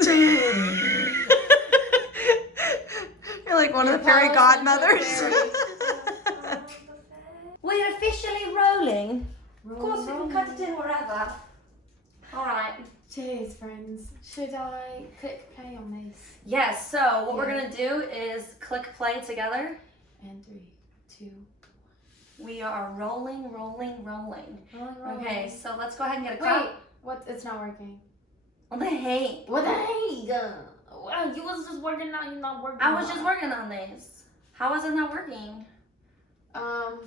You're like one of the fairy godmothers. We're officially rolling. Of course, we can cut it in wherever. Alright. Cheers, friends. Should I click play on this? Yes, so what we're going to do is click play together. And 3, 2. We are rolling. Rolling. Okay, so let's go ahead and get a clap. Wait, what? It's not working. What the hey? What the heck? Well, you was just working on, you're not working. I was just working on this. How is it not working? Hello?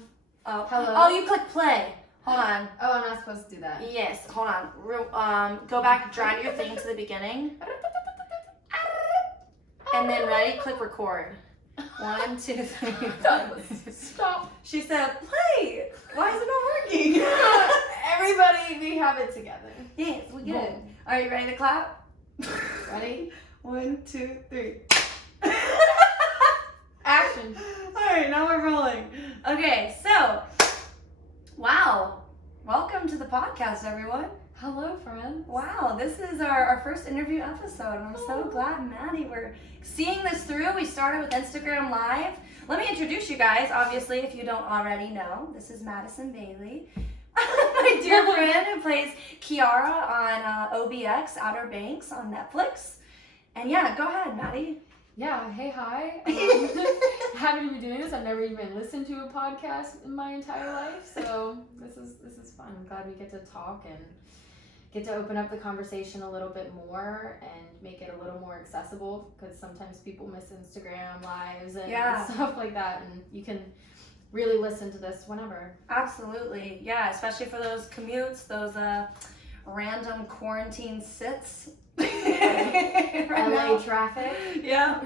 Oh, you click play. Hold on. Oh, I'm not supposed to do that. Yes, hold on. Go back, drag your thing to the beginning. And then ready, click record. 1, 2, 3. Stop. She said, play. Why is it not working? Everybody, we have it together. Yes, we get it. Are you ready to clap? Ready? 1, 2, 3. Action. All right, now we're rolling. Okay, so, wow. Welcome to the podcast, everyone. Hello, friends. Wow, this is our first interview episode, and I'm so glad, Maddie, we're seeing this through. We started with Instagram Live. Let me introduce you guys, obviously, if you don't already know. This is Madison Bailey, my dear friend who plays Kiara on OBX, Outerbanks on Netflix. And yeah, go ahead, Maddie. Yeah, hey, hi. Happy to be doing this. I've never even listened to a podcast in my entire life, so this is fun. I'm glad we get to talk and get to open up the conversation a little bit more and make it a little more accessible, because sometimes people miss Instagram lives and stuff like that, and you can really listen to this whenever. Absolutely, yeah, especially for those commutes, those random quarantine sits. LA traffic. Yeah.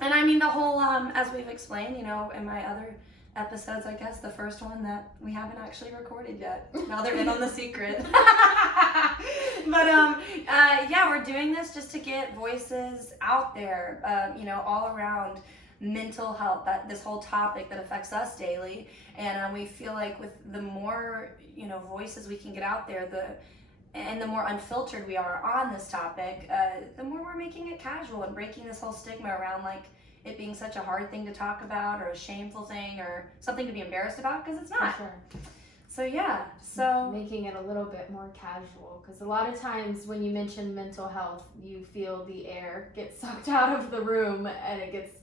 And I mean the whole, as we've explained, you know, in my other episodes, I guess the first one that we haven't actually recorded yet. Now they're in on the secret. But yeah, we're doing this just to get voices out there, you know, all around mental health, that this whole topic that affects us daily. And we feel like with the more, you know, voices we can get out there, the more unfiltered we are on this topic, the more we're making it casual and breaking this whole stigma around like it being such a hard thing to talk about or a shameful thing or something to be embarrassed about, because it's not. For sure. So yeah, so making it a little bit more casual, because a lot of times when you mention mental health, you feel the air get sucked out of the room and it gets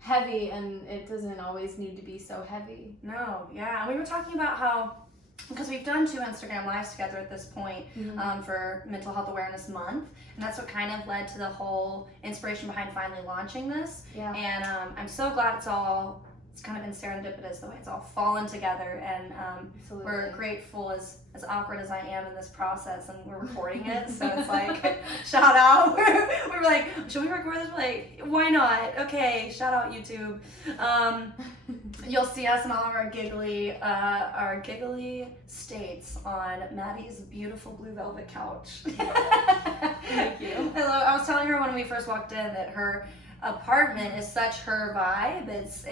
heavy, and it doesn't always need to be so heavy. No, yeah, we were talking about how, because we've done 2 Instagram lives together at this point, for Mental Health Awareness Month, and that's what kind of led to the whole inspiration behind finally launching this. Yeah. And I'm so glad it's kind of been serendipitous the way it's all fallen together, and we're grateful, as awkward as I am in this process, and we're recording it, so it's like, shout out. We were like, should we record this? We're like, why not? Okay, shout out YouTube. You'll see us in all of our giggly states on Maddie's beautiful blue velvet couch. Thank you. Hello. I was telling her when we first walked in that her apartment is such her vibe. It's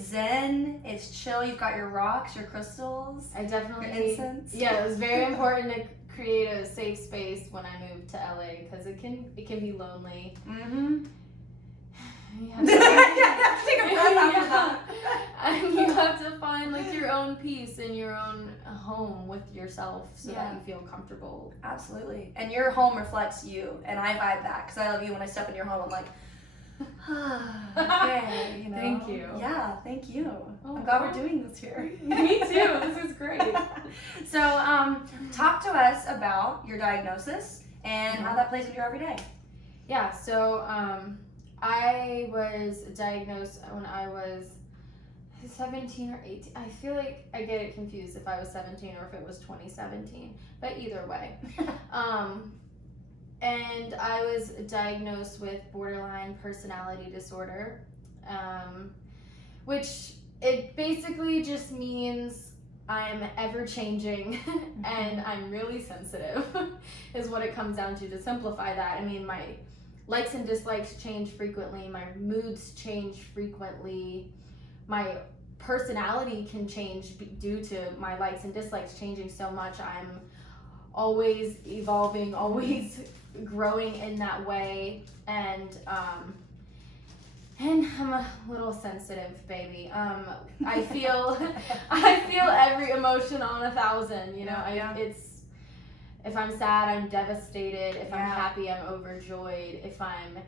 zen, it's chill. You've got your rocks, your crystals. I definitely, your incense. Yeah, it was very important to create a safe space when I moved to LA, because it can be lonely. Mm-hmm. You have to find like your own peace in your own home with yourself, so that you feel comfortable. Absolutely. And your home reflects you, and I vibe that, because I love you. When I step in your home, I'm like, okay, you know. Thank you. Yeah, thank you. Oh, I'm glad we're doing this here. Me too. This is great. So, talk to us about your diagnosis and how that plays into your everyday. Yeah, so I was diagnosed when I was 17 or 18. I feel like I get it confused if I was 17 or if it was 2017, but either way. And I was diagnosed with borderline personality disorder, which it basically just means I'm ever changing and I'm really sensitive is what it comes down to simplify that. I mean, my likes and dislikes change frequently, my moods change frequently, my personality can change due to my likes and dislikes changing so much. I'm always evolving, always growing in that way. And I'm a little sensitive baby. I feel every emotion on 1,000, you know. It's, if I'm sad, I'm devastated. If I'm happy, I'm overjoyed. If I'm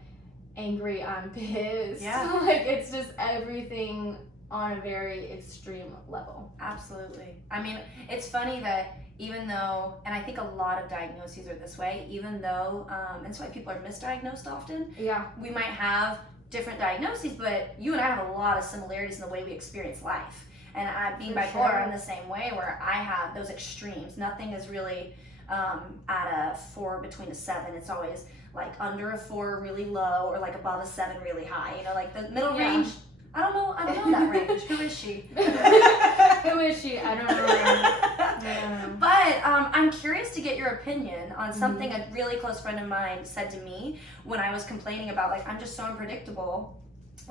angry, I'm pissed. Like, it's just everything on a very extreme level. Absolutely. I mean, it's funny that even though, and I think a lot of diagnoses are this way, even though, and that's why people are misdiagnosed often. Yeah. We might have different diagnoses, but you and I have a lot of similarities in the way we experience life. And being bipolar, I'm the same way, where I have those extremes. Nothing is really at a 4 between a 7. It's always like under a 4 really low, or like above a 7 really high. You know, like the middle range. I don't know that range. Who is she? Who is she? I don't know. But I'm curious to get your opinion on something a really close friend of mine said to me when I was complaining about, like, I'm just so unpredictable.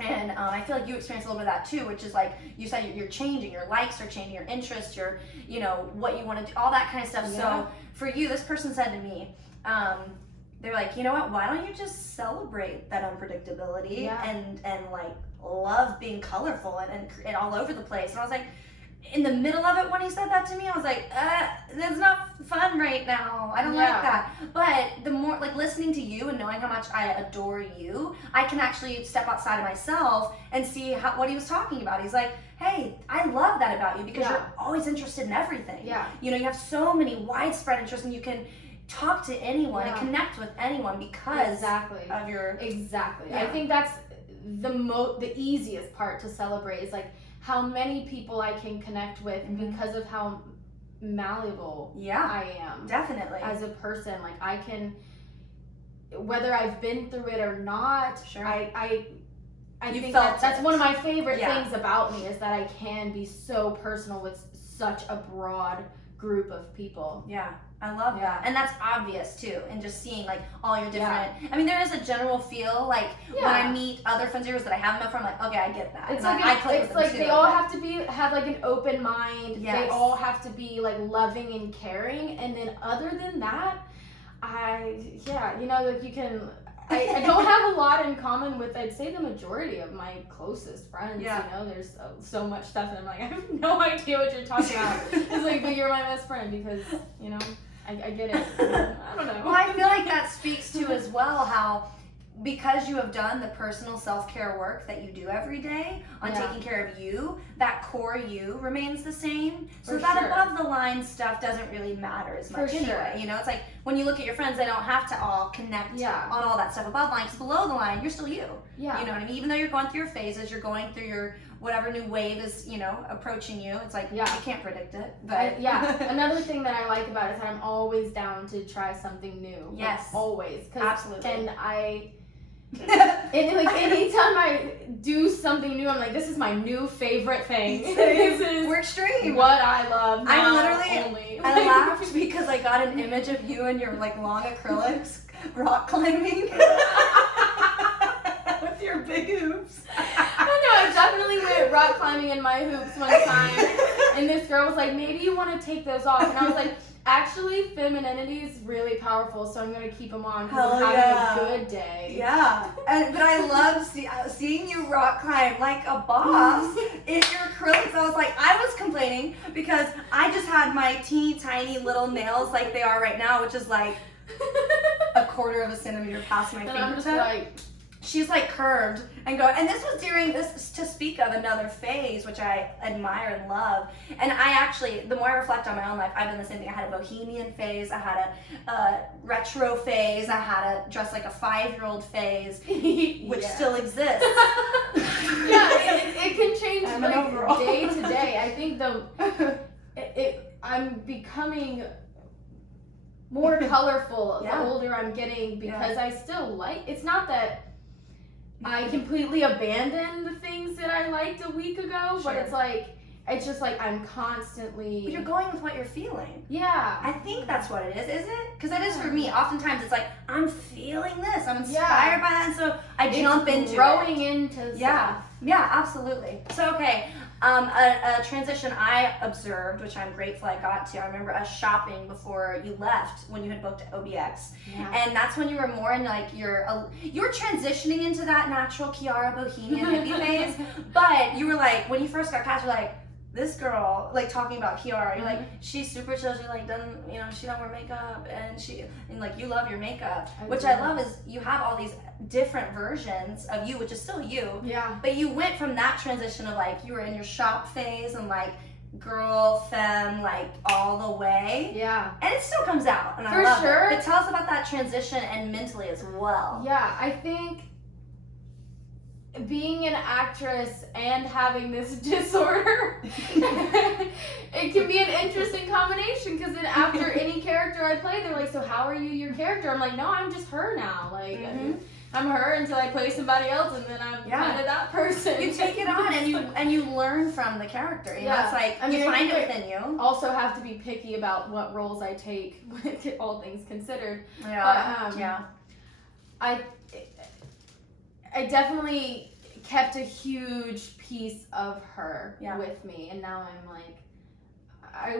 And I feel like you experienced a little bit of that too, which is like you said, you're changing, your likes are changing, your interests, your, you know, what you want to do, all that kind of stuff. So for you, this person said to me, they're like, you know what, why don't you just celebrate that unpredictability and like love being colorful and all over the place. And I was like, in the middle of it when he said that to me, I was like, that's not fun right now. I don't like that. But the more, like, listening to you and knowing how much I adore you, I can actually step outside of myself and see what he was talking about. He's like, hey, I love that about you because you're always interested in everything. Yeah. You know, you have so many widespread interests, and you can talk to anyone and connect with anyone because of your... Exactly. Yeah. I think that's the easiest part to celebrate, is like how many people I can connect with because of how malleable I am. Definitely. As a person, like, I can, whether I've been through it or not, I think that's one of my favorite things about me, is that I can be so personal with such a broad group of people. Yeah. I love that. And that's obvious too, and just seeing like all your different, I mean, there is a general feel, like when I meet other friends of yours that I haven't met before, I'm like, okay, I get that. It's like, they all have to have like an open mind. They all have to be like loving and caring. And then other than that, you know, like you can, I don't have a lot in common with, I'd say, the majority of my closest friends. You know, there's so much stuff, and I'm like, I have no idea what you're talking about. It's like, but you're my best friend because, you know, I get it. I don't know. Well, I feel like that speaks to as well how, because you have done the personal self-care work that you do every day on taking care of you, that core you remains the same. So that above the line stuff doesn't really matter as much anyway. You know, it's like when you look at your friends, they don't have to all connect on all that stuff above the line, because below the line, you're still you. Yeah. You know what I mean? Even though you're going through your phases, you're going through your whatever new wave is, you know, approaching you. It's like, you can't predict it. But another thing that I like about it is that I'm always down to try something new. Yes. Like, always. Absolutely. And and like anytime I do something new, I'm like, this is my new favorite thing. We're extreme. What I love. I laughed because I got an image of you and your like long acrylics rock climbing with your big hoops. I definitely went rock climbing in my hoops one time, and this girl was like, maybe you want to take those off, and I was like, actually, femininity is really powerful, so I'm going to keep them on because I'm having a good day. Yeah. But I love seeing you rock climb like a boss in your acrylics. I was like, I was complaining because I just had my teeny tiny little nails like they are right now, which is like a quarter of a centimeter past my fingertip. I'm just like... She's like curved and going, and this was during this, to speak of another phase, which I admire and love. And I actually, the more I reflect on my own life, I've done the same thing. I had a bohemian phase, I had a retro phase, I had a dress like a 5-year-old phase, which still exists. It can change like day to day. I think I'm becoming more colorful the older I'm getting, because I still like, it's not that I completely abandoned the things that I liked a week ago, but it's just like I'm constantly... But you're going with what you're feeling. Yeah. I think that's what it is it? Because that is for me. Oftentimes it's like, I'm feeling this, I'm inspired by that, and so I jump into growing into stuff. Yeah, absolutely. So, okay, A transition I observed, which I'm grateful I got to. I remember us shopping before you left when you had booked OBX, and that's when you were more in like you were transitioning into that natural Kiara bohemian hippie phase. But you were like, when you first got cast, you're like, this girl, like talking about Kiara, you're like, she's super chill, she like doesn't, she don't wear makeup, and like you love your makeup, which I love is you have all these different versions of you, which is still you. Yeah. But you went from that transition of like, you were in your shop phase and like girl, femme, like all the way. Yeah. And it still comes out, and I love it. But tell us about that transition and mentally as well. Yeah, I think being an actress and having this disorder, it can be an interesting combination, because then after any character I play, they're like, so how are you your character? I'm like, no, I'm just her now. Like, I'm her until I play somebody else, and then I'm kind of that person. You take it on, and you learn from the character. You know, it's like, you find it within you. Also have to be picky about what roles I take, all things considered. Yeah. But, I definitely kept a huge piece of her with me, and now I'm like, I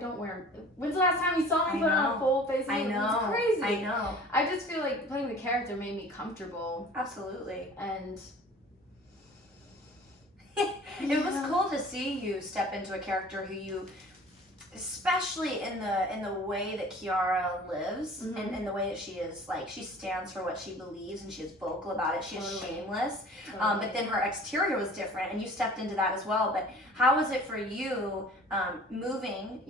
don't wear. When's the last time you saw me put on a full face? I know. It's crazy. I know. I just feel like playing the character made me comfortable. Absolutely. And it was cool to see you step into a character who you, especially in the way that Kiara lives, and in the way that she is, like, she stands for what she believes, and she is vocal about it. She is shameless. But then her exterior was different, and you stepped into that as well. But how was it for you moving,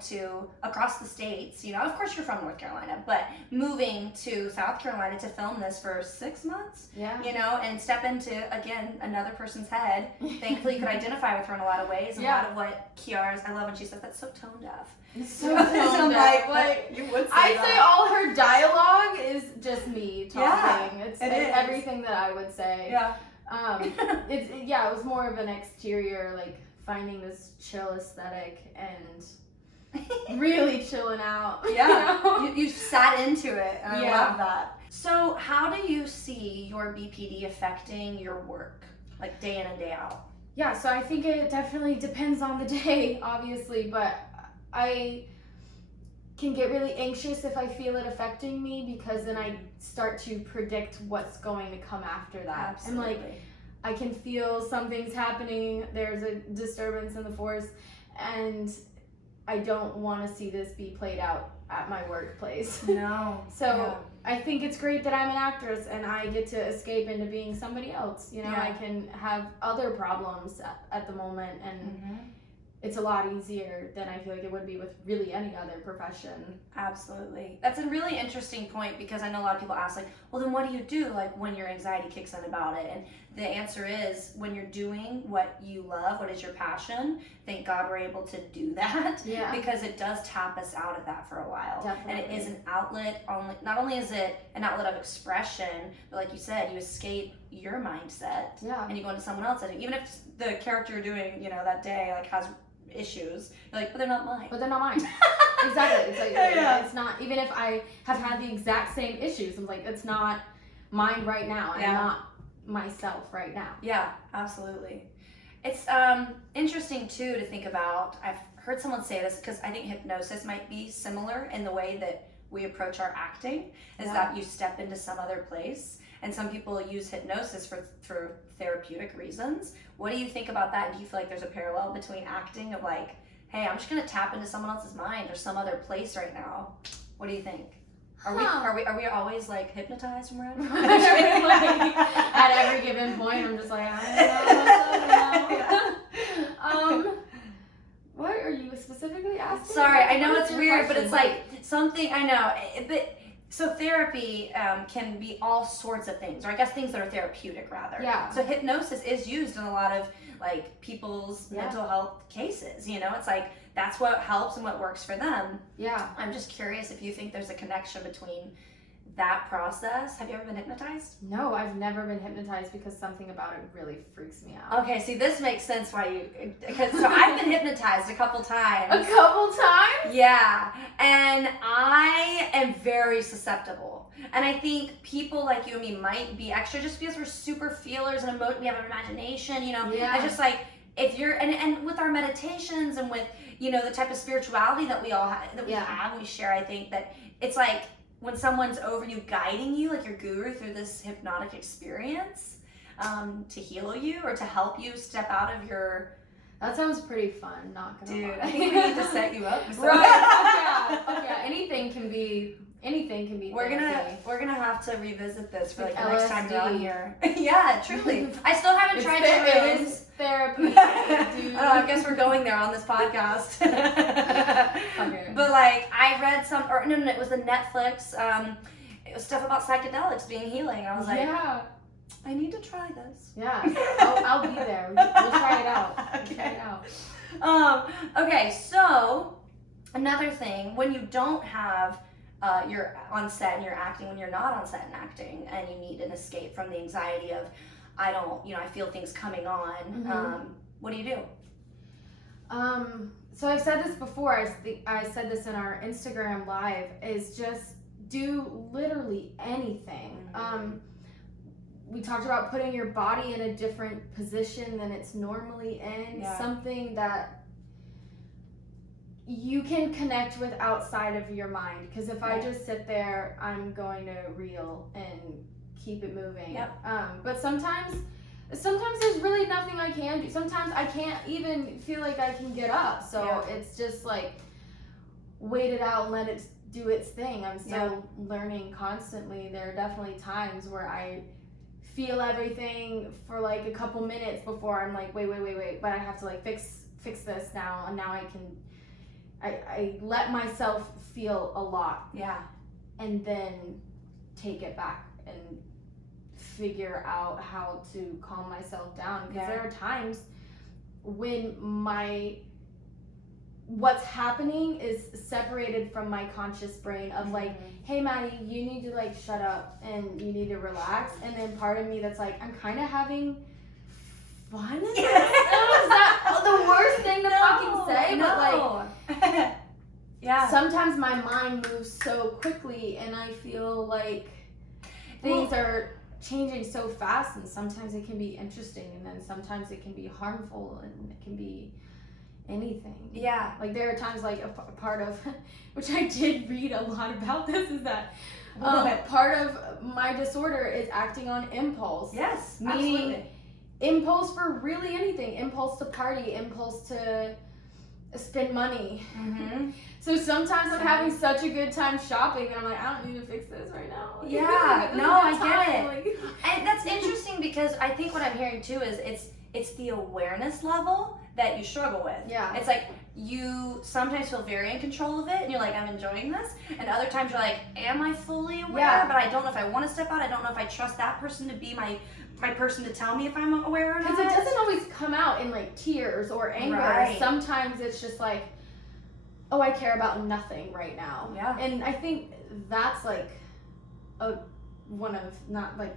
to across the states? Of course you're from North Carolina, but moving to South Carolina to film this for 6 months, and step into, again, another person's head. Thankfully, you could identify with her in a lot of ways. And a lot of what Kiara's, I love when she says, that's so tone deaf. It's so tone deaf. Like, you would say I'd that. say all her dialogue is just me talking. Yeah, it's it is. Everything that I would say. Yeah. It was more of an exterior, like finding this chill aesthetic and really chilling out. Yeah, you sat into it, and I love that. So how do you see your BPD affecting your work, like day in and day out? Yeah, so I think it definitely depends on the day, obviously, but I can get really anxious if I feel it affecting me, because then I start to predict what's going to come after that. Absolutely. And like, I can feel something's happening, there's a disturbance in the force, and I don't want to see this be played out at my workplace. No. So I think it's great that I'm an actress and I get to escape into being somebody else. I can have other problems at the moment, and it's a lot easier than I feel like it would be with really any other profession. Absolutely. That's a really interesting point, because I know a lot of people ask, like, well, then what do you do, like, when your anxiety kicks in about it? And the answer is, when you're doing what you love, what is your passion, thank God we're able to do that. Yeah. Because it does tap us out of that for a while. Definitely. And it is an outlet, not only is it an outlet of expression, but like you said, you escape your mindset. Yeah. And you go into someone else. And even if the character you're doing, that day, like, has issues, you're like, but they're not mine. Exactly. It's like, it's not, even if I have had the exact same issues, I'm like, it's not mine right now. I'm not myself right now. Yeah, absolutely. It's interesting too to think about. I've heard someone say this, because I think hypnosis might be similar in the way that we approach our acting, is that you step into some other place. And some people use hypnosis for therapeutic reasons. What do you think about that? Do you feel like there's a parallel between acting of like, hey, I'm just gonna tap into someone else's mind or some other place right now? What do you think? Are we always like hypnotized when we're at every given point? I'm just like, I don't know. What are you specifically asking? Sorry, I know it's weird, but it's like something I know. But so therapy can be all sorts of things, or I guess things that are therapeutic rather. Yeah. So hypnosis is used in a lot of like people's mental health cases. It's like that's what helps and what works for them. Yeah. I'm just curious if you think there's a connection between that process. Have you ever been hypnotized? No, I've never been hypnotized, because something about it really freaks me out. Okay, see, this makes sense why so I've been hypnotized a couple times. A couple times? Yeah, and I am very susceptible. And I think people like you and me might be extra, just because we're super feelers and we have an imagination, Yeah. It's just like, if you're, and with our meditations and with, you know, the type of spirituality that we all have, we share, I think that it's like when someone's over you, guiding you, like your guru through this hypnotic experience, to heal you or to help you step out of your... That sounds pretty fun, not gonna lie. Dude, I think we need to set you up. Right, yeah. Anything can be We're therapy. gonna have to revisit this for like the LSD. next time you're on here. Yeah, truly. I still haven't tried It shrooms. is therapy, dude. I guess we're going there on this podcast. Okay. But like I read some, or no, it was the Netflix. It was stuff about psychedelics being healing. I was like, yeah. I need to try this. Yeah, I'll be there. We'll try it out. Okay. Try it out. Okay, so another thing, when you don't have, you're on set and you're acting, when you're not on set and acting, and you need an escape from the anxiety of, I feel things coming on, what do you do? So I've said this before, I said this in our Instagram live, is just do literally anything. We talked about putting your body in a different position than it's normally in, something that you can connect with outside of your mind. Because if I just sit there, I'm going to reel and keep it moving. But sometimes there's really nothing I can do. Sometimes I can't even feel like I can get up. So it's just like, wait it out and let it do its thing. I'm still learning constantly. There are definitely times where I feel everything for like a couple minutes before I'm like, wait, but I have to like fix this now, and now I let myself feel a lot. And then take it back and figure out how to calm myself down, because there are times when what's happening is separated from my conscious brain of like, hey Maddie, you need to like shut up and you need to relax, and then part of me that's like, I'm kind of having fun. Is that the worst thing to fucking say? But like, sometimes my mind moves so quickly and I feel like things are changing so fast, and sometimes it can be interesting, and then sometimes it can be harmful, and it can be anything. Like there are times like a part of, which I did read a lot about this, is that part of my disorder is acting on impulse. Meaning absolutely. Impulse for really anything. Impulse to party, impulse to spend money. So sometimes I'm having such a good time shopping and I'm like, I don't need to fix this right now. I get it. And that's interesting, because I think what I'm hearing too is it's the awareness level that you struggle with. It's like you sometimes feel very in control of it and you're like, I'm enjoying this, and other times you're like, am I fully aware? But I don't know if I want to step out. I don't know if I trust that person to be my person to tell me if I'm aware or not. Because it doesn't always come out in like tears or anger. Sometimes it's just like, oh, I care about nothing right now. And I think that's like one of, not like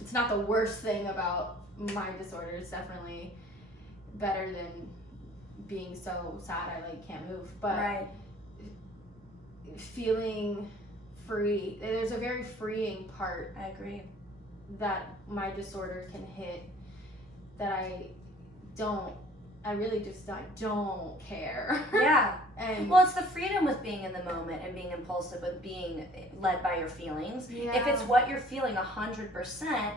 it's not the worst thing about my disorder. It's definitely better than being so sad I like can't move, but feeling free. There's a very freeing part. I agree. That my disorder can hit, that I really just don't care. And well, it's the freedom with being in the moment and being impulsive, with being led by your feelings. If it's what you're feeling 100%,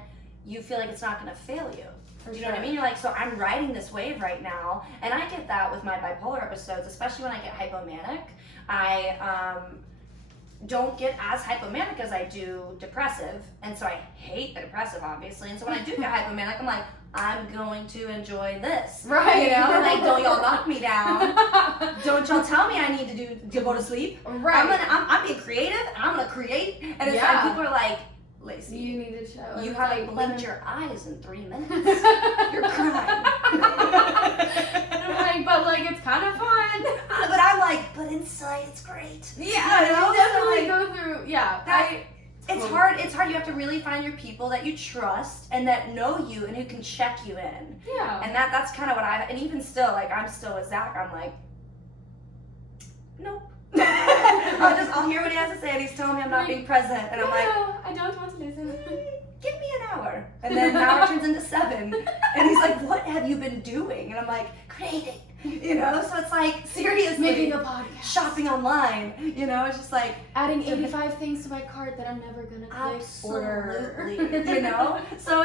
you feel like it's not going to fail you. Do you know what I mean? You're like, so I'm riding this wave right now, and I get that with my bipolar episodes, especially when I get hypomanic. I don't get as hypomanic as I do depressive, and so I hate the depressive, obviously. And so when I do get hypomanic, I'm like, I'm going to enjoy this. You know, like, don't y'all knock me down. Don't y'all tell me I need to go to sleep. I'm being creative, and I'm gonna create. And it's like people are like, Lacey, you need to show. You haven't blinked your eyes in 3 minutes. You're crying. And I'm like, but like it's kind of fun. But I'm like, but inside it's great. You definitely go through. It's hard. It's hard. You have to really find your people that you trust and that know you and who can check you in. And that's kind of what and even still, like I'm still with Zach. I'm like, nope. I'll hear what he has to say, and he's telling me I'm not being present, and I'm like, I don't want to listen. Give me an hour. 4. And then now it turns into 7. And he's like, what have you been doing? And I'm like, creating. You know, so it's like, seriously. Making a podcast. Shopping online. You know, it's just like. Adding 85 things to my cart that I'm never going to click order. Absolutely. You know? So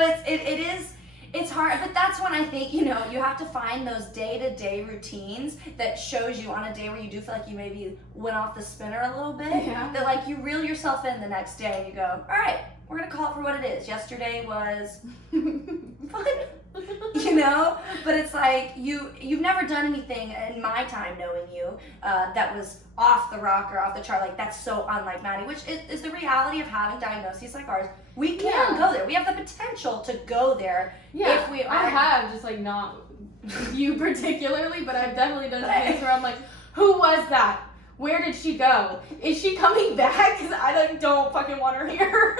it's hard, but that's when I think, you know, you have to find those day-to-day routines that shows you on a day where you do feel like you maybe went off the spinner a little bit, that like you reel yourself in the next day and you go, all right, we're going to call it for what it is. Yesterday was fun, you know? But it's like you've never done anything in my time knowing you that was off the rock or off the chart. Like that's so unlike Maddie, which is the reality of having diagnoses like ours. We can go there. We have the potential to go there if we are. I have, just like not you particularly, but I've definitely done things where I'm like, who was that? Where did she go? Is she coming back? Because I like, don't fucking want her here.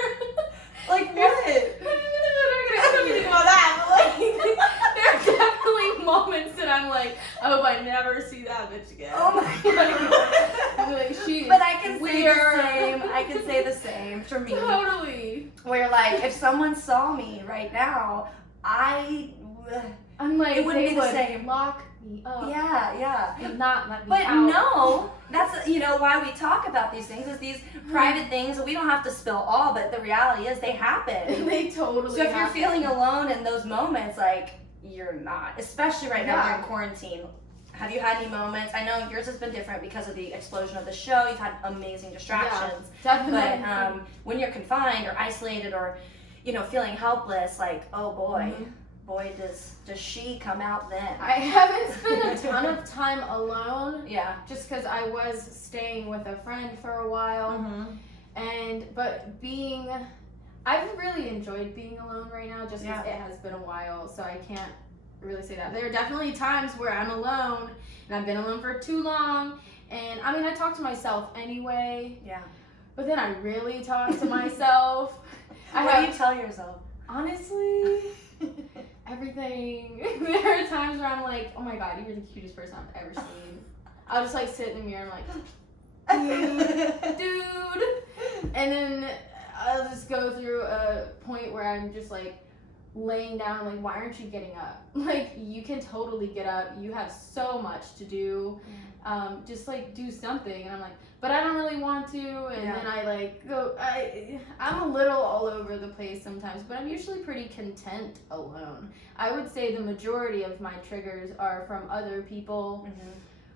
Like what? I don't think about that, but like, there are definitely moments that I'm like, I hope I never see that bitch again. Oh my god. Like, she but I can weird. say the same. I can say the same for me. Totally. Where like if someone saw me right now, I'm like, it wouldn't they be the would same. lock me up. Yeah. And not let me But out. no, that's, you know, why we talk about these things is these private things. We don't have to spill all, but the reality is they happen. They totally So if you're happen. feeling alone in those moments, like, you're not. Especially right now Yeah. during quarantine. Have you had any moments? I know yours has been different because of the explosion of the show. You've had amazing distractions. Yeah, definitely. But when you're confined or isolated or, you know, feeling helpless, like, oh boy. Boy, does she come out then. I haven't spent a ton of time alone. Yeah. Just because I was staying with a friend for a while. But I've really enjoyed being alone right now just because it has been a while, so I can't really say that. There are definitely times where I'm alone and I've been alone for too long, and I mean I talk to myself anyway. Yeah. But then I really talk to myself. What do you tell yourself? Honestly, everything. There are times where I'm like, oh my god, you're the cutest person I've ever seen. I'll just like sit in the mirror and like, dude. And then I'll just go through a point where I'm just like laying down, like, why aren't you getting up? Like, you can totally get up. You have so much to do. Just like do something. And I'm like, but I don't really want to. And then I like go, I'm a little all over the place sometimes, but I'm usually pretty content alone. I would say the majority of my triggers are from other people,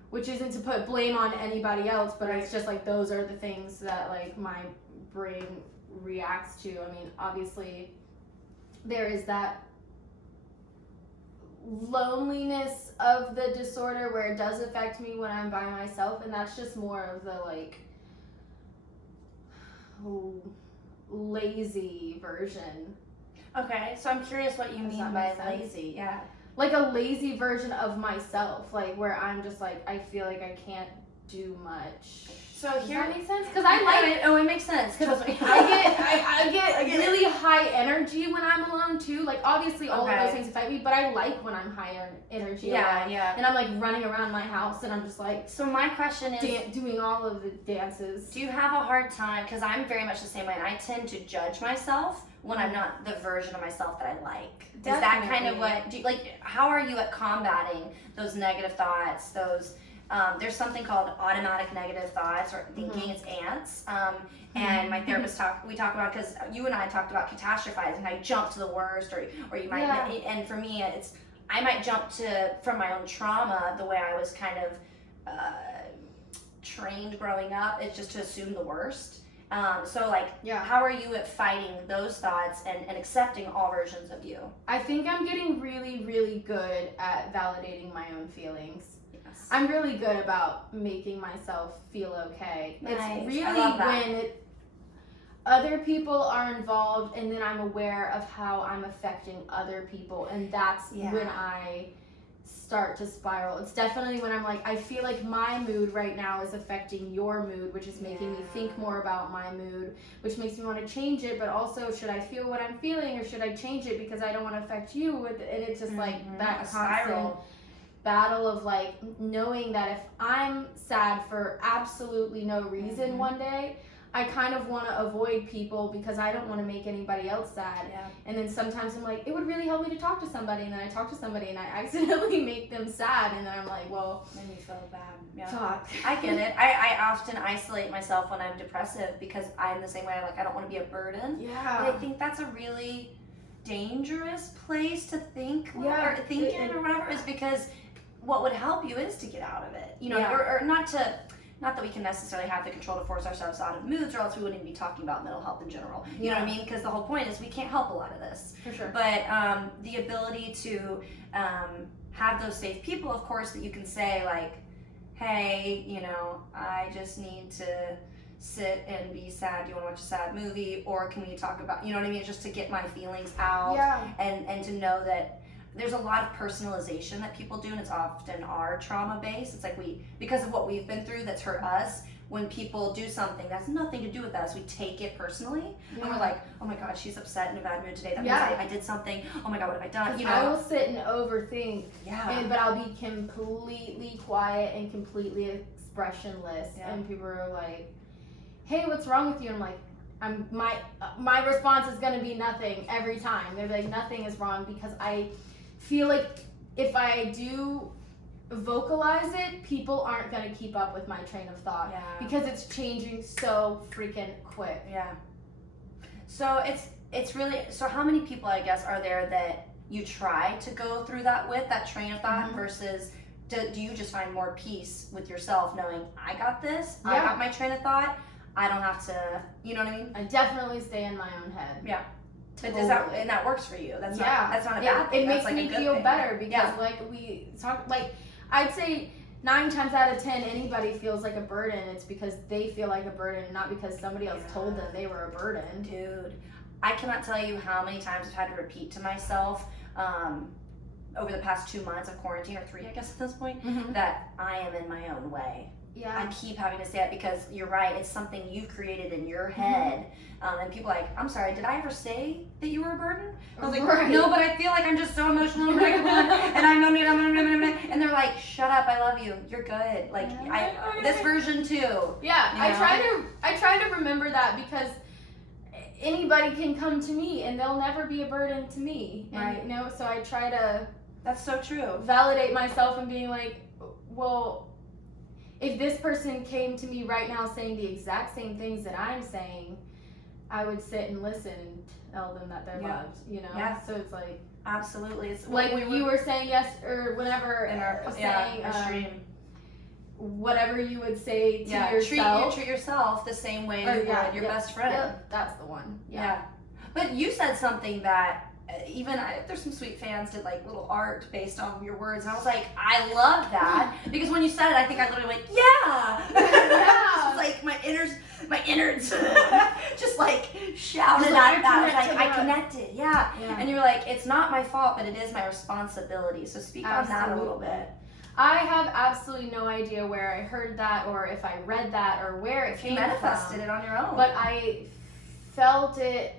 which isn't to put blame on anybody else, but it's just like those are the things that like my brain reacts to. I mean, obviously there is that loneliness of the disorder where it does affect me when I'm by myself, and that's just more of the like lazy version. Okay, so I'm curious what you mean by lazy. Yeah. Like a lazy version of myself, like where I'm just like, I feel like I can't do much. So Does here, that make sense? Because I like it. Oh, it makes sense. Trust me. I get really high energy when I'm alone too. Like obviously all of those things affect me, but I like when I'm higher energy. Yeah. And I'm like running around my house and I'm just like. So my question is, doing all of the dances. Do you have a hard time? Because I'm very much the same way, and I tend to judge myself when I'm not the version of myself that I like. Definitely. Is that kind of what? How are you at combating those negative thoughts? Those there's something called automatic negative thoughts, or thinking it's ants. And my therapist we talk about, because you and I talked about catastrophizing, how you jump to the worst, or you might. And for me, I might jump from my own trauma, the way I was kind of trained growing up. It's just to assume the worst. How are you at fighting those thoughts and accepting all versions of you? I think I'm getting really, really good at validating my own feelings. I'm really good about making myself feel okay. Nice. It's really when other people are involved, and then I'm aware of how I'm affecting other people, and that's when I start to spiral. It's definitely when I'm like, I feel like my mood right now is affecting your mood, which is making me think more about my mood, which makes me want to change it, but also, should I feel what I'm feeling, or should I change it because I don't want to affect you? And it's just like that constant battle of like knowing that if I'm sad for absolutely no reason one day, I kind of want to avoid people because I don't want to make anybody else sad. Yeah. And then sometimes I'm like, it would really help me to talk to somebody, and then I talk to somebody and I accidentally make them sad, and then I'm like, well, then you feel bad. Yeah. fuck. I get it. I often isolate myself when I'm depressive because I'm the same way. Like, I don't want to be a burden. Yeah. But I think that's a really dangerous place to think Yeah, or think in or whatever, is because what would help you is to get out of it. You know, Yeah. or not that we can necessarily have the control to force ourselves out of moods, or else we wouldn't even be talking about mental health in general. You know what I mean? Because the whole point is we can't help a lot of this. For sure. But the ability to have those safe people, of course, that you can say, like, hey, you know, I just need to sit and be sad. Do you want to watch a sad movie? Or can we talk about, you know what I mean? Just to get my feelings out. Yeah. And to know that there's a lot of personalization that people do, and it's often our trauma based. It's like because of what we've been through that's hurt us, when people do something that's nothing to do with us, we take it personally. Yeah. And we're like, oh my God, she's upset in a bad mood today. That Yeah. means I did something. Oh my God, what have I done? You know? I will sit and overthink, Yeah. but I'll be completely quiet and completely expressionless. Yeah. And people are like, hey, what's wrong with you? And I'm like, my response is gonna be nothing every time. They're like, nothing is wrong, because I feel like if I do vocalize it, people aren't gonna keep up with my train of thought. Yeah. Because it's changing so freaking quick. Yeah. So it's really, so how many people, I guess, are there that you try to go through that with, that train of thought, Mhm. versus do you just find more peace with yourself knowing, I got this, I Yeah. got my train of thought, I don't have to, you know what I mean? I definitely stay in my own head. Yeah. But Totally. and that works for you. That's Yeah. not a Yeah, bad thing. it makes That's like me a good feel thing. better, because Yeah. like we talk, like I'd say 9 times out of 10 anybody feels like a burden, it's because they feel like a burden, not because somebody else told them they were a burden. Dude, I cannot tell you how many times I've had to repeat to myself over the past 2 months of quarantine, or 3, I guess at this point, Mhm. that I am in my own way. Yeah. I keep having to say it because you're right, it's something you've created in your head. And people are like, I'm sorry, did I ever say that you were a burden? I was like, Right. no, but I feel like I'm just so emotional and and they're like, shut up, I love you, you're good. Like, this version too. Yeah, You know? I try to remember that, because anybody can come to me and they'll never be a burden to me. And, Right. you know, so I try to That's so true. validate myself and being like, well, if this person came to me right now saying the exact same things that I'm saying, I would sit and listen and tell them that they're Yeah. loved, you know? Yeah. So it's like, Absolutely. It's like you were saying yes, or whenever in our saying our stream. whatever you would say to Yeah, yourself. treat yourself the same way Or, you yeah, would your yeah, best friend. yeah, that's the one. Yeah. But you said something that there's some sweet fans did like little art based on your words, and I was like, I love that, because when you said it, I think I literally went, yeah. Yeah. Just like my innards just like shouted Just like, at that. I was like, I I connected, yeah. Yeah. And you're like, it's not my fault, but it is my responsibility. So speak on that a little bit. I have absolutely no idea where I heard that, or if I read that, or where it If came you manifested from. it on your own. But I felt it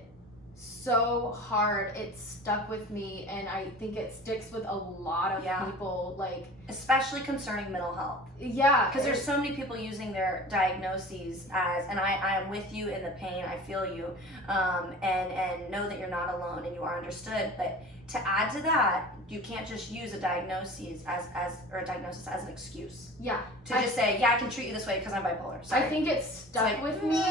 so hard. It stuck with me, and I think it sticks with a lot of Yeah. people. Like, especially concerning mental health. yeah, Because there's so many people using their diagnoses as, and I am with you in the pain, I feel you, and know that you're not alone and you are understood. But to add to that, you can't just use a diagnosis as an excuse. Yeah. To just say, yeah, I can treat you this way because I'm bipolar. Sorry. I think it stuck like, with me,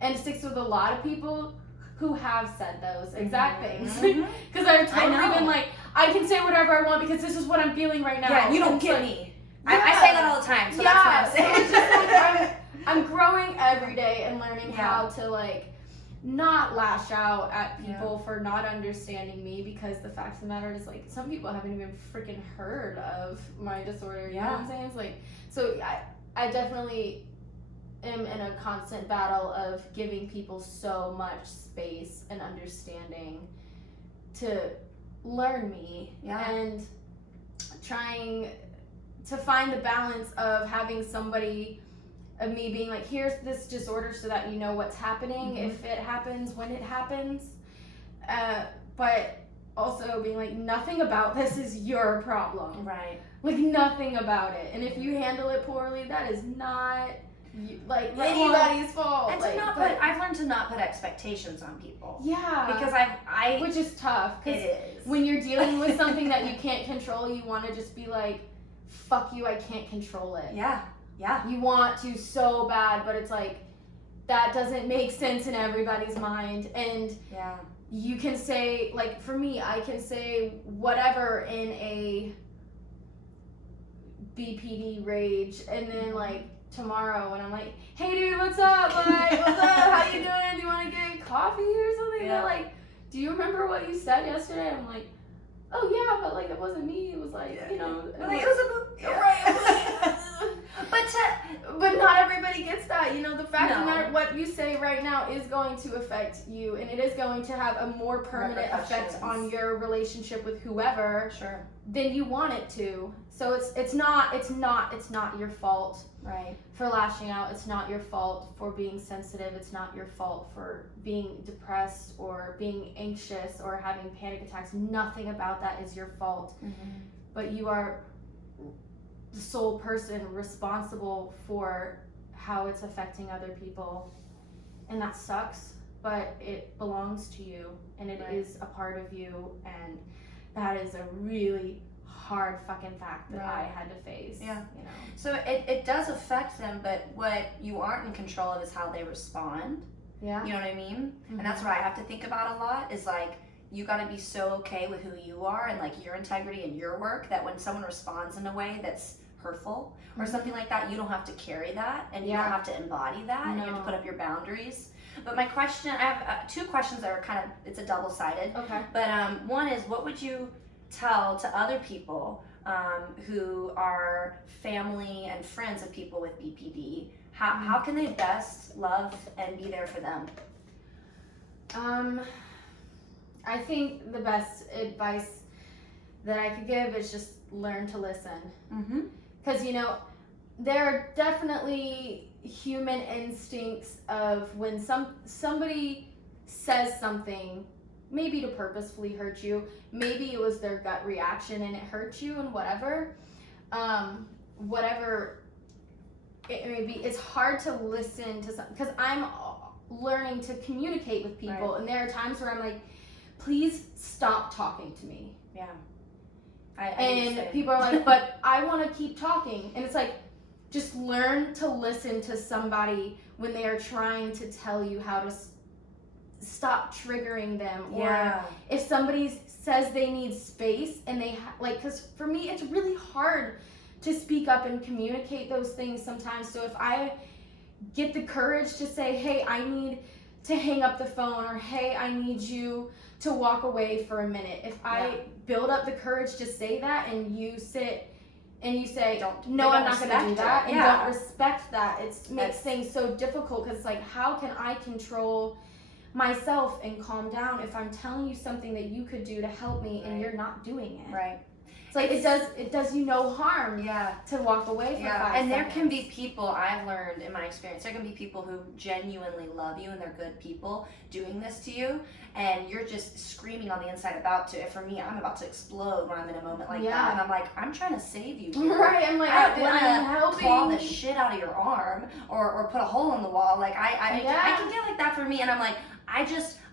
and it sticks with a lot of people who have said those exact things. Mhm. Because I've totally know. been like, I can say whatever I want because this is what I'm feeling right now. Yeah, you don't And get so- me. Yeah. I say that all the time, so that's what I'm So saying. it's just like, I'm growing every day and learning Yeah. how to like not lash out at people for not understanding me, because the fact of the matter is, like, some people haven't even freaking heard of my disorder. You know what I'm saying? It's like, so I definitely am in a constant battle of giving people so much space and understanding to learn me, and trying to find the balance of having somebody, of me being like, here's this disorder so that you know what's happening, if it happens, when it happens, but also being like, nothing about this is your problem. Right. Like, nothing about it. And if you handle it poorly, that is not anybody's fault. And I've learned to not put expectations on people. Yeah. Because I which is tough. It is. When you're dealing with something that you can't control, you want to just be like, fuck you, I can't control it. Yeah. Yeah. You want to so bad, but it's like, that doesn't make sense in everybody's mind. And you can say, like, for me, I can say whatever in a BPD rage, and then like tomorrow when I'm like, hey dude, what's up? Like, what's up? How you doing? Do you want to get coffee or something? Yeah. They're like, do you remember what you said yesterday? I'm like, oh yeah, but like it wasn't me. It was like, you know, like, it was a right. but not everybody gets that. You know, the fact no matter what you say right now is going to affect you, and it is going to have a more permanent effect on your relationship with whoever than you want it to. So it's not your fault for lashing out. It's not your fault for being sensitive. It's not your fault for being depressed or being anxious or having panic attacks. Nothing about that is your fault. Mm-hmm. But you are the sole person responsible for how it's affecting other people. And that sucks, but it belongs to you, and it is a part of you, and that is a really hard fucking fact that I had to face. Yeah. You know. So it does affect them, but what you aren't in control of is how they respond. Yeah. You know what I mean? Mm-hmm. And that's what I have to think about a lot, is like, you got to be so okay with who you are and like your integrity and your work that when someone responds in a way that's hurtful or something like that, you don't have to carry that, and you don't have to embody that, and you have to put up your boundaries. But my question, I have two questions that are kind of, it's a double-sided. Okay. But one is, what would you tell to other people who are family and friends of people with BPD? How can they best love and be there for them? I think the best advice that I could give is just learn to listen. Because, you know, there are definitely human instincts of when somebody says something, maybe to purposefully hurt you, maybe it was their gut reaction and it hurt you, and whatever it may be, it's hard to listen to something, because I'm learning to communicate with people, and there are times where I'm like, please stop talking to me. Yeah. And people are like, but I want to keep talking. And it's like, just learn to listen to somebody when they are trying to tell you how to stop triggering them. Or if somebody says they need space and they because for me, it's really hard to speak up and communicate those things sometimes. So if I get the courage to say, hey, I need to hang up the phone, or hey, I need you to walk away for a minute. If I build up the courage to say that, and you sit and you say, no, I'm not going to do that, and don't respect that, it makes things so difficult, because it's like, how can I control myself and calm down if I'm telling you something that you could do to help me and you're not doing it? Right. It's like, it does you no harm to walk away for 5 seconds. And there can be people, I've learned in my experience, there can be people who genuinely love you and they're good people doing this to you, and you're just screaming on the inside for me, I'm about to explode when I'm in a moment like that, and I'm like, I'm trying to save you here. Right, I'm like, I want to claw the shit out of your arm or put a hole in the wall. Like, I can get like that for me, and I'm like,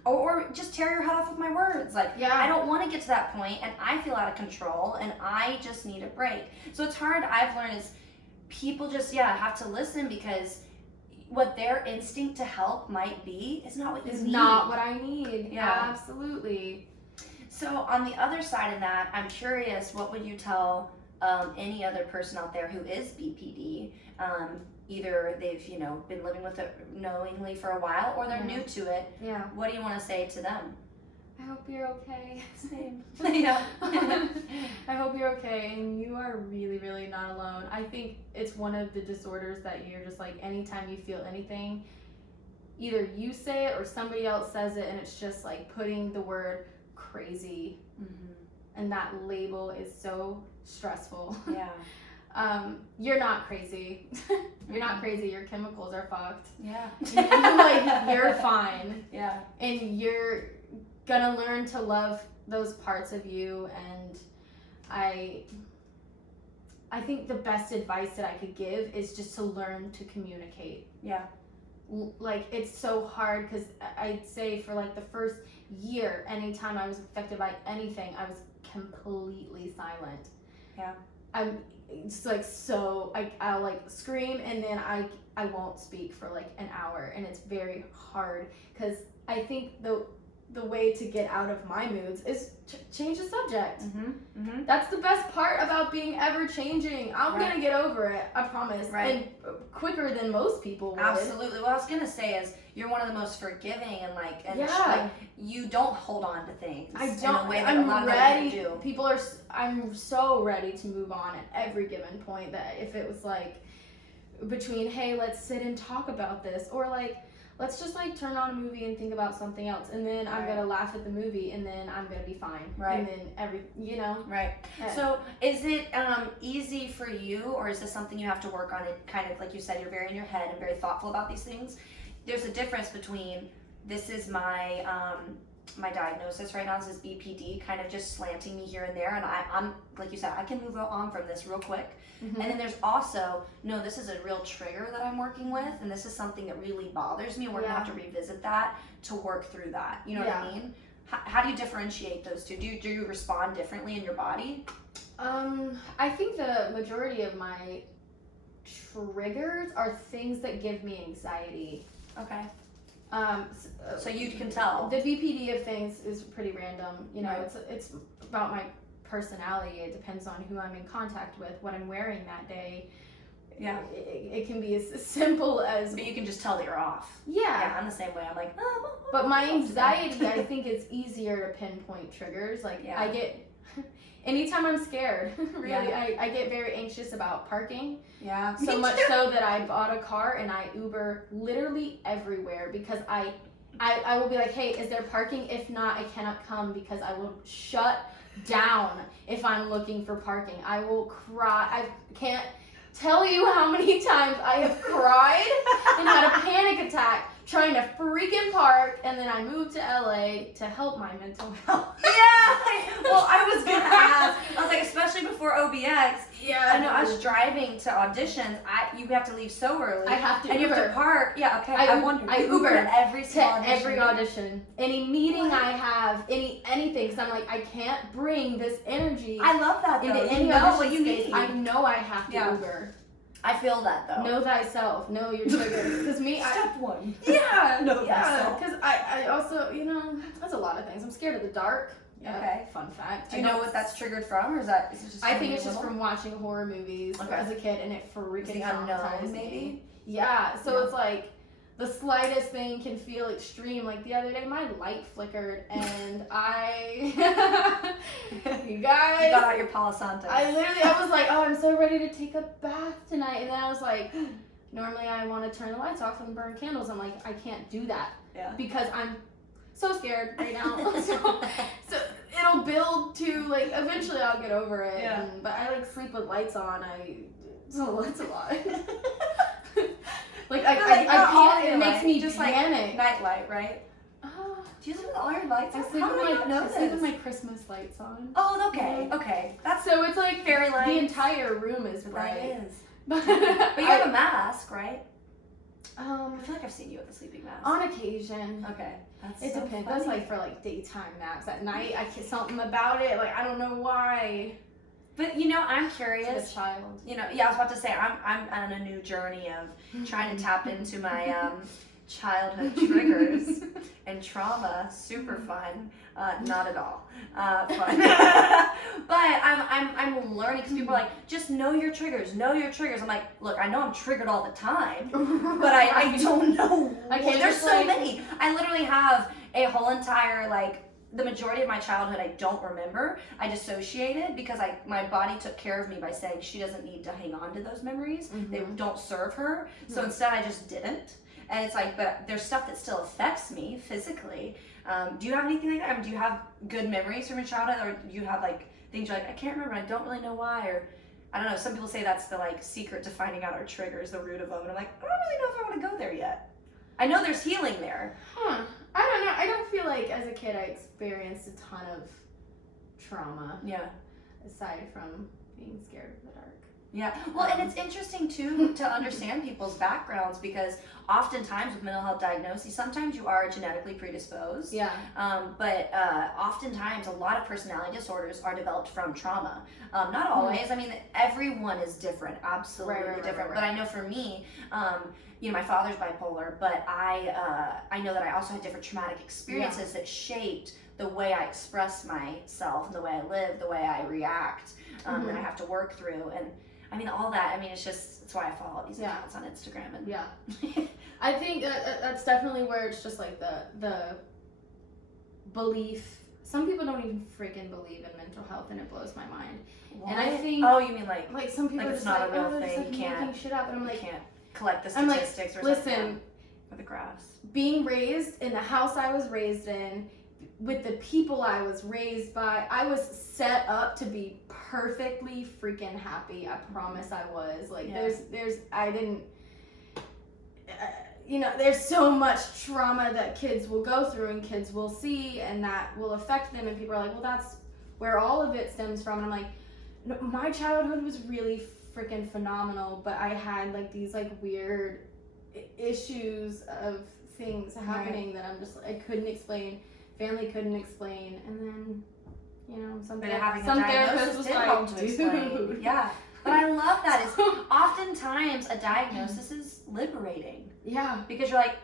or just tear your head off with my words. Like, I don't want to get to that point, and I feel out of control, and I just need a break. So it's hard, I've learned, is people just, have to listen, because what their instinct to help might be is not what you need. It's not what I need. Yeah. Absolutely. So on the other side of that, I'm curious, what would you tell any other person out there who is BPD? Either they've, been living with it knowingly for a while, or they're new to it. Yeah. What do you want to say to them? I hope you're okay. Same. I hope you're okay, and you are really, really not alone. I think it's one of the disorders that you're just like, anytime you feel anything, either you say it or somebody else says it, and it's just like putting the word crazy. And that label is so stressful. Yeah. You're not crazy. You're not crazy. Your chemicals are fucked. Yeah. You're fine. Yeah. And you're gonna learn to love those parts of you, and I I think the best advice that I could give is just to learn to communicate. Yeah. Like, it's so hard because I'd say for like the first year, anytime I was affected by anything, I was completely silent. Yeah. I'm just like, so I'll like scream and then I won't speak for like an hour, and it's very hard because I think the way to get out of my moods is change the subject. That's the best part about being ever changing. I'm gonna get over it, I promise. And quicker than most people would. Absolutely. What I was gonna say is you're one of the most forgiving and like you don't hold on to things. I don't. In a way that I'm a lot ready. Of people do. I'm so ready to move on at every given point. That if it was like between, hey, let's sit and talk about this, or like, let's just like turn on a movie and think about something else, and then I'm gonna laugh at the movie, and then I'm gonna be fine. And then Right. So is it easy for you, or is this something you have to work on? It kind of like you said, you're very in your head and very thoughtful about these things. There's a difference between this is my my diagnosis right now, this is BPD, kind of just slanting me here and there, and I'm like you said, I can move on from this real quick. And then there's also, no, this is a real trigger that I'm working with, and this is something that really bothers me, and we're gonna have to revisit that to work through that. You know what I mean? How do you differentiate those two? Do you respond differently in your body? I think the majority of my triggers are things that give me anxiety. Okay. So you can tell. The BPD of things is pretty random. You know, it's about my personality. It depends on who I'm in contact with, what I'm wearing that day. Yeah. It can be as simple as... But you can just tell that you're off. Yeah. I'm the same way. I'm like, but my anxiety, I think it's easier to pinpoint triggers. Like, I get... Anytime I'm scared, really, I get very anxious about parking. Yeah. So much so that I bought a car and I Uber literally everywhere because I will be like, hey, is there parking? If not, I cannot come because I will shut down if I'm looking for parking. I will cry. I can't tell you how many times I have cried and had a panic attack trying to freaking park, and then I moved to LA to help my mental health. Well, I was gonna ask. I was like, especially before OBX. I know I was driving to auditions. You have to leave so early. I have to and Uber. You have to park. I wonder. I Uber every audition. Any meeting I have, anything, because I'm like, I can't bring this energy. I love that though. Into any audition space. I know I have to Uber. I feel that though. Know thyself. Know your triggers. Because Step one. Know thyself. Because I also, that's a lot of things. I'm scared of the dark. Okay. Fun fact. Do you know what that's triggered from, or is it just? I think it's just from watching horror movies as a kid, and it freaking traumatized me. Yeah. So it's like the slightest thing can feel extreme. Like the other day, my light flickered, and you guys. You got out your Palo Santo. I was like, oh, I'm so ready to take a bath tonight, and then I was like, normally I want to turn the lights off and burn candles. I'm like, I can't do that because I'm so scared right now. so it'll build to like eventually I'll get over it. But I like sleep with lights on. It's a lot. Like I can't. It makes me just panic. Nightlight, right? Do you sleep with all your lights on? I sleep with my Christmas lights on. Oh, okay, okay. That's so it's like fairy lights. The entire room is bright. It is. But you have a mask, right? I feel like I've seen you with a sleeping mask. On occasion. Okay. It depends. That's like for like daytime naps. At night, something about it. Like I don't know why. But I'm curious. As a child. I was about to say I'm on a new journey of trying to tap into my childhood triggers and trauma. Super fun. Not at all fun. But I'm learning because people are like, just know your triggers. Know your triggers. I'm like, look, I know I'm triggered all the time, but I don't know. There's so many. I literally have a whole entire the majority of my childhood I don't remember. I dissociated because my body took care of me by saying she doesn't need to hang on to those memories. They don't serve her. So instead I just didn't. And it's like, but there's stuff that still affects me physically. Do you have anything like that? I mean, do you have good memories from your childhood, or do you have things you're like, I can't remember, I don't really know why, or I don't know. Some people say that's the secret to finding out our triggers, the root of them. And I'm like, I don't really know if I want to go there yet. I know there's healing there. I don't know. I don't feel like as a kid I experienced a ton of trauma. Yeah. Aside from being scared of the dark. Yeah. Well, and it's interesting too to understand people's backgrounds, because oftentimes with mental health diagnoses, sometimes you are genetically predisposed. Yeah. But oftentimes a lot of personality disorders are developed from trauma. Not always. I mean, everyone is different, absolutely different. But I know for me, you know, my father's bipolar, but I know that I also had different traumatic experiences that shaped the way I express myself and the way I live, the way I react, that I have to work through. And I mean, all that, I mean, it's why I follow these accounts on Instagram. And I think that's definitely where it's just like the belief. Some people don't even freaking believe in mental health, and it blows my mind. What? And I think, oh, you mean like some people like are it's just not like, a real they're thing, just, like, you can't, making shit up, and I'm like, you can't collect the I'm like, statistics or listen, something. Or the graphs. Being raised in the house I was raised in, with the people I was raised by, I was set up to be perfectly freaking happy. I promise I was. Like, I didn't, you know, there's so much trauma that kids will go through and kids will see, and that will affect them, and people are like, well, that's where all of it stems from. And I'm like, no, my childhood was really freaking phenomenal, but I had like these like weird issues of things happening that I'm just, I couldn't explain, family couldn't explain, and then, you know, some therapist was like, dude. Yeah. But I love that. It's oftentimes a diagnosis is liberating. Yeah. Because you're like,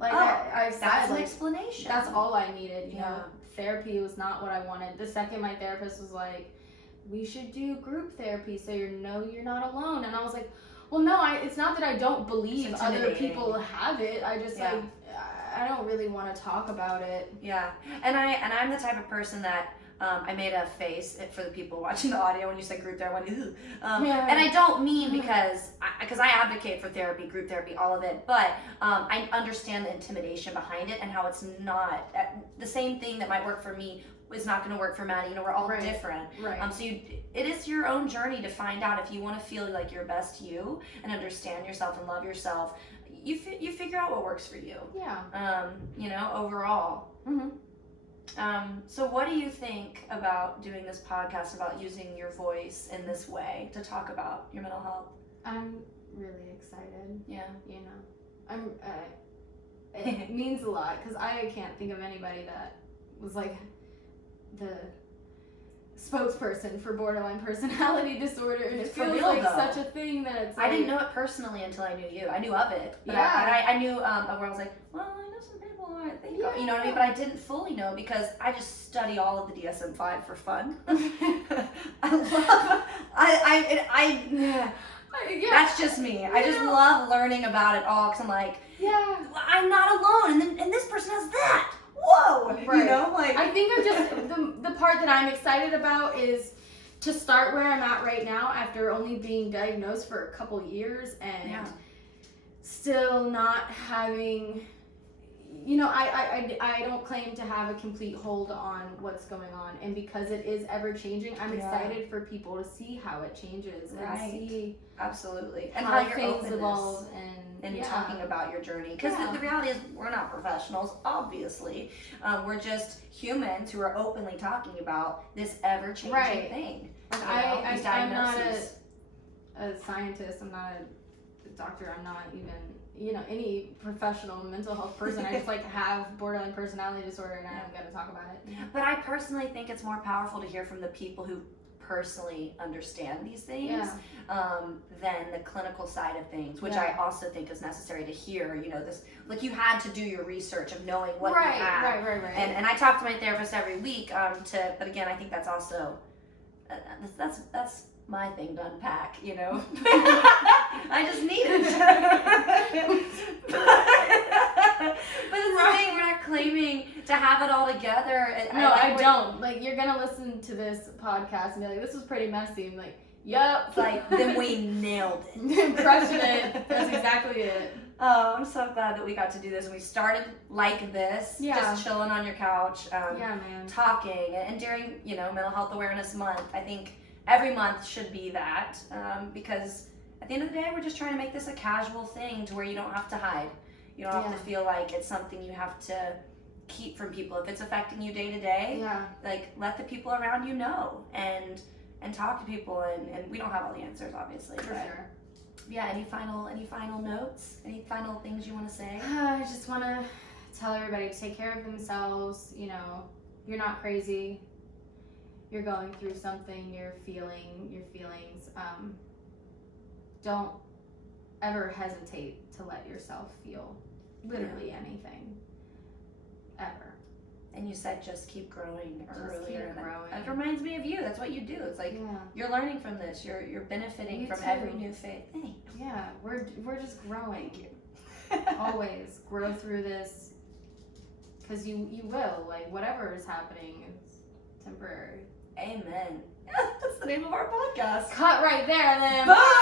I said, that's an like, explanation. that's all I needed, you know. Therapy was not what I wanted. The second my therapist was like, we should do group therapy so you're not alone. And I was like, well, no, it's not that I don't believe other people have it. I just like, I don't really want to talk about it. Yeah. And I'm the type of person that I made a face for the people watching the audio when you said group therapy. I went, ooh. And I don't mean because I advocate for therapy, group therapy, all of it, but I understand the intimidation behind it and how it's not the same thing that might work for me is not going to work for Maddie. You know, we're all different. Right. So it is your own journey to find out if you want to feel like your best you and understand yourself and love yourself. You figure out what works for you. Yeah. You know, overall. Mm-hmm. So what do you think about doing this podcast, about using your voice in this way to talk about your mental health? I'm really excited. Yeah. You know, it means a lot, because I can't think of anybody that was like the spokesperson for borderline personality disorder, and it feels like such a thing that it's like, I didn't know it personally until I knew you. I knew of it, but I knew where I was like, well, I know some people I think, you know what I mean, but I didn't fully know because I just study all of the DSM-5 for fun. That's just me. I just love learning about it all, because I'm like, I'm not alone, and this person has that. Whoa! Right. You know, like, I think of just the part that I'm excited about is to start where I'm at right now after only being diagnosed for a couple years and still not having, you know, I don't claim to have a complete hold on what's going on, and because it is ever changing, I'm excited for people to see how it changes and see absolutely, and how your things openness evolve and talking about your journey, because the reality is we're not professionals, obviously. We're just humans who are openly talking about this ever-changing thing. Like I'm not a scientist, I'm not a doctor, I'm not even, you know, any professional mental health person. I just like have borderline personality disorder, and I'm gonna talk about it. But I personally think it's more powerful to hear from the people who personally understand these things than the clinical side of things, which I also think is necessary to hear. You know, this, like, you had to do your research of knowing what you have. Right. And I talk to my therapist every week but again, I think that's also that's my thing to unpack, you know. I just need it. But it's the thing, we're not claiming to have it all together. No, I don't. Like, you're gonna listen to this podcast and be like, this was pretty messy. I'm like, yup. Like, then we nailed it. Crushing it. That's exactly it. Oh, I'm so glad that we got to do this. We started like this, just chilling on your couch, talking. And during, you know, Mental Health Awareness Month, I think every month should be that, because at the end of the day, we're just trying to make this a casual thing to where you don't have to hide. You don't have to feel like it's something you have to keep from people. If it's affecting you day to day, like, let the people around you know. And and talk to people, and we don't have all the answers, obviously. For but sure. Yeah, any final notes? Any final things you want to say? I just want to tell everybody to take care of themselves. You know, you're not crazy. You're going through something. You're feeling your feelings. Don't ever hesitate to let yourself feel literally anything. Ever. And you said just keep growing earlier. Keep growing. That reminds me of you. That's what you do. It's like you're learning from this. You're benefiting You from too. every new faith. Hey. Yeah, we're just growing. Thank you. Always grow through this, because you will. Like, whatever is happening is temporary. Amen. That's the name of our podcast. Cut right there then. Bye.